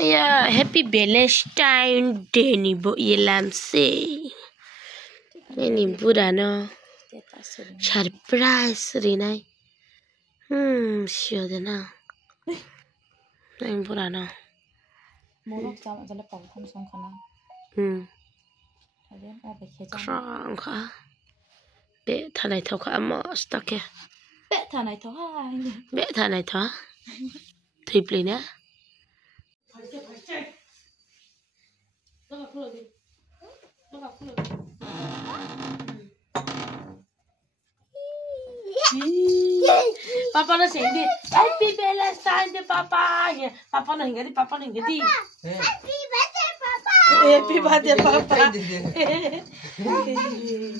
Yeah, happy Valentine Day ni bo yelam se. Ni burano. Surprise rinai. Sure na. Ni burano. Mono sama jale pau tham song khana. Thade o be khe jang. Krang kha. Be thanai tho kha ma stuck ke. Be thanai tho ha. Be thanai tho. Thui play na. Papa na sende happy Valentine Day papa ye papa na hinga di happy birthday papa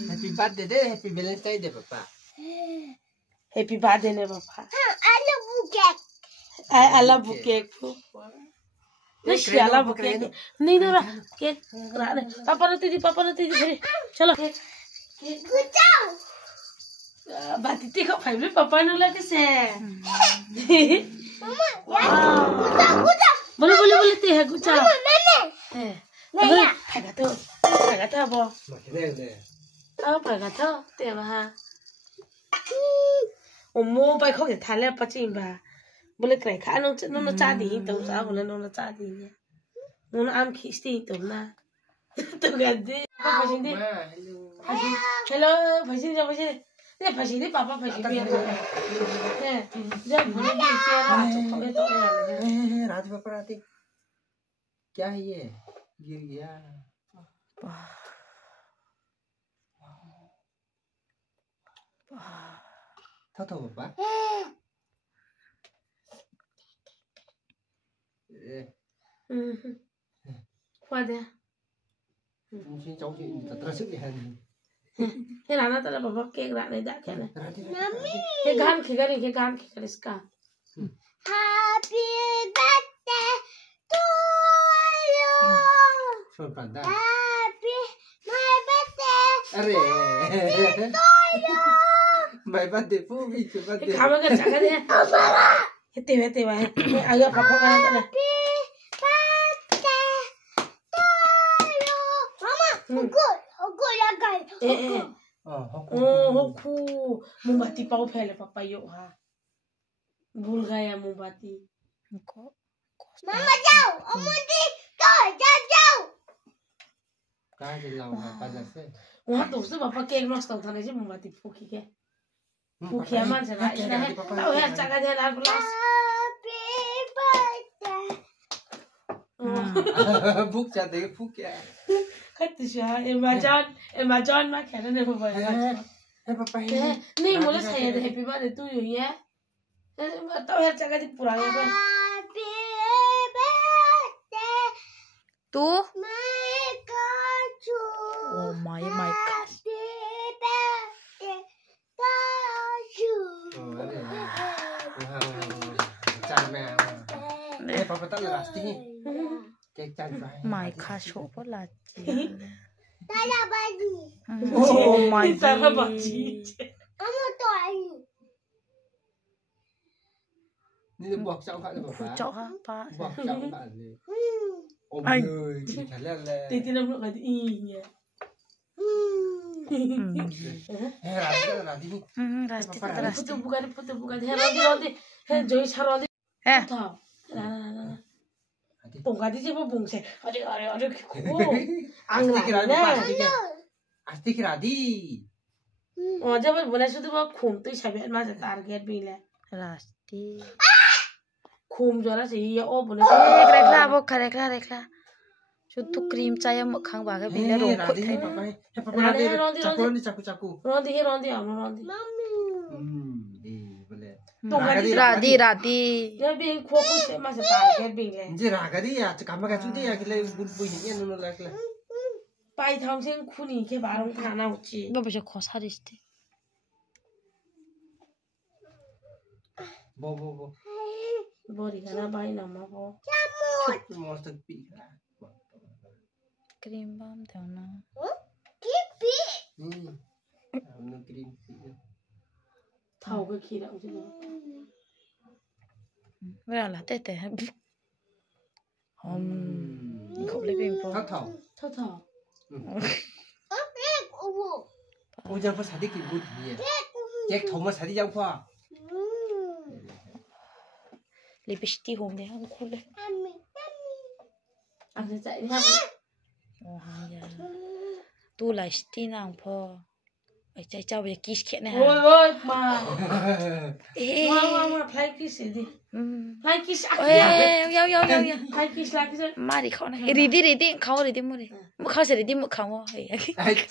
Happy birthday day, happy Valentine Day papa. happy birthday ne papa I love cake नहीं आला bouquet नहीं ना cake राने पापा ने तेरी फिर चलो बात इतनी को फाइव में पापा ने लगे से बोले ते है गुचा है फगा था बो अब फगा था ते वहाँ ओ मो बाइक हो गया थाले पची बा बोले करे खा नो चादी तो सा बोले नो चादी है नो आम खींचती तो ना तो गद्दे फसिंदे हेलो फसिंदे ये फसिंदे पापा फसिंदे है जब बोले कि चेहरा तो रात पापा रात क्या है ये गिर गया था पापा khoa thế xin cháu chị thật sức đi hành thế là nó là bảo kê lại này đã kê này cái gan इसका Happy birthday to you. Soon Panda Happy my birthday अरे to you. my birthday phu भी chụp birthday खावा कर चका दे ते वा आगे पापा का ना होकू मोमबत्ती पाओ फैले पापा यो हा भूल गया मोमबत्ती Mama जाओ अमुदी तो जाओ कहाँ से लाऊंगा बाजार से वहाँ तो उससे पापा केक नष्ट होता नहीं जी मोमबत्ती फूकी के फूकिया मान से ना इसने है तो यार चका दे ना ग्लास Happy birthday. फूक जाते हैं फूक क्या खत्म शा Amazon में क्या ना देखो भाई है पापा है नहीं बोले सही है हैप्पी बर्थडे टू यू ये तो यार चका दी पुराने पे Happy birthday Tu my Kachu. oh my Happy birthday to you. चार में है पापा तब रास्ते ही केक चार में my khacho bola chi Tala baju. oh my सारा बाजी Amo to ayu.นี่บอกเจ้าค่ะป้า chok ha pa บอกเจ้าค่ะเลยโอ้ยแค่เล่นเลย ตีน้ำลูกกันอีเนี่ย เฮ้ยร้านที่นี่ rasti putu bukan rodi he joy sarodi eh ta na ponga di jepo bungse are ko आस्तिक राधी जब बोले सुधु वो खूम तो सभी मां से टारगेट भी ले rasti खूम जरा से ये ओ बोले rekla bo rekla chu tu cream chaya mo khang ba ga bi le ro khot thai पापा है पापा राधी चाकू नहीं चाकू रोंदी रोंदी बोले radi ये भी खो से मां से टारगेट भी ले जी रागरी या काम का चुदी या कि ले बुल बुल ये नो लगला पाई थाम से खुनी के बारों खाना उची no be ko saristi बो बोरी खाना भाई ना मा बो मस्त P cream bam de na Kipi. हमने क्रीम पी थाव के खीरा उची vera la tete khẩu lấy bình po thao thầu Thơ thở. ôi giang pha xài đi kịp bút gì chết thùng mà xài đi giang pha lipstick hôm đấy không khôn đấy Ăn sẽ chạy đi ha. tu lại stick nào po ở chạy cháu bây giờ kiss khẽ này Ôi ôi mà. ê Mà play kiss đi. Play kiss ê à. yo Play kiss là cái gì? mà đi khó này đi khó đi mua đi mua khó sẽ đi mua khó mua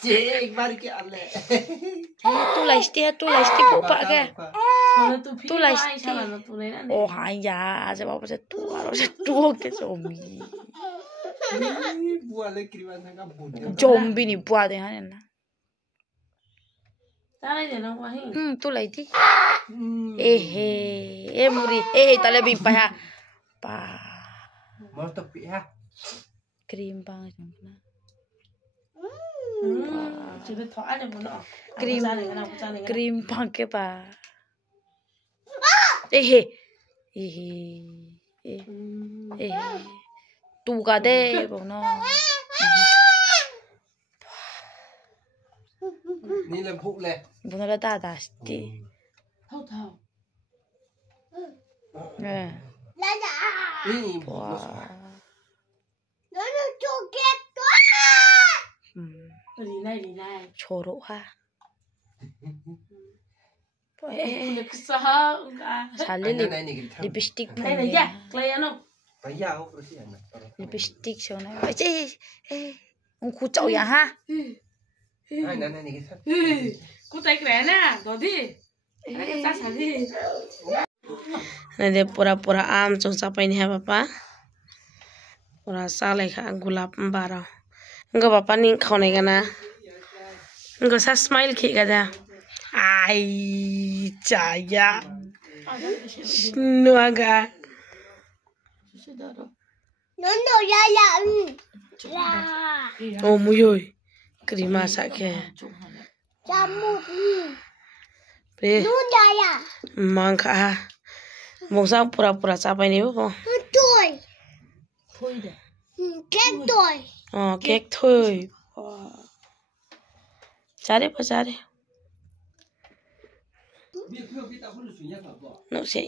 chết ba đi cái ăn lẹ tu lại stick bộ bạc kìa Tu lại sao là nó tu lấy đã. ô hai ya sẽ bảo sẽ tu cái zombie buat lagi kiriman sang kabut zombie ni buat deh han Ta lấy để nó qua hình. tu lại đi em muri ta lebih payah pa mau tepi ha cream bang chẳng na Chỉ được thoa được một nọ. cream bang ke pa tu ka de bo no ni làm phụ lẹ bo no la da sti Thâu thâu. ni Đi này. choro ha Được sao? sale này này cái lipstick Đây này ya, clay nó. phải giàu rồi xí anh lipstick cho nó ông khu chậu ya ha này này cái sao Cô tay cái nè, đó đi. Cái ta sao đi. Này để pura am cho sapai ni ha papa. Pura salai kha gulab mbara. Enggak papa ni khau này kana. Enggak sa smile khi ka da. Ai chaya. Nuaga. Oh muyoi. Krima sakhe. Pre. Mangkha. Mongsang pura sapai ni po. Thôi đấy. Kek thôi. Cha đi. Nó sẽ.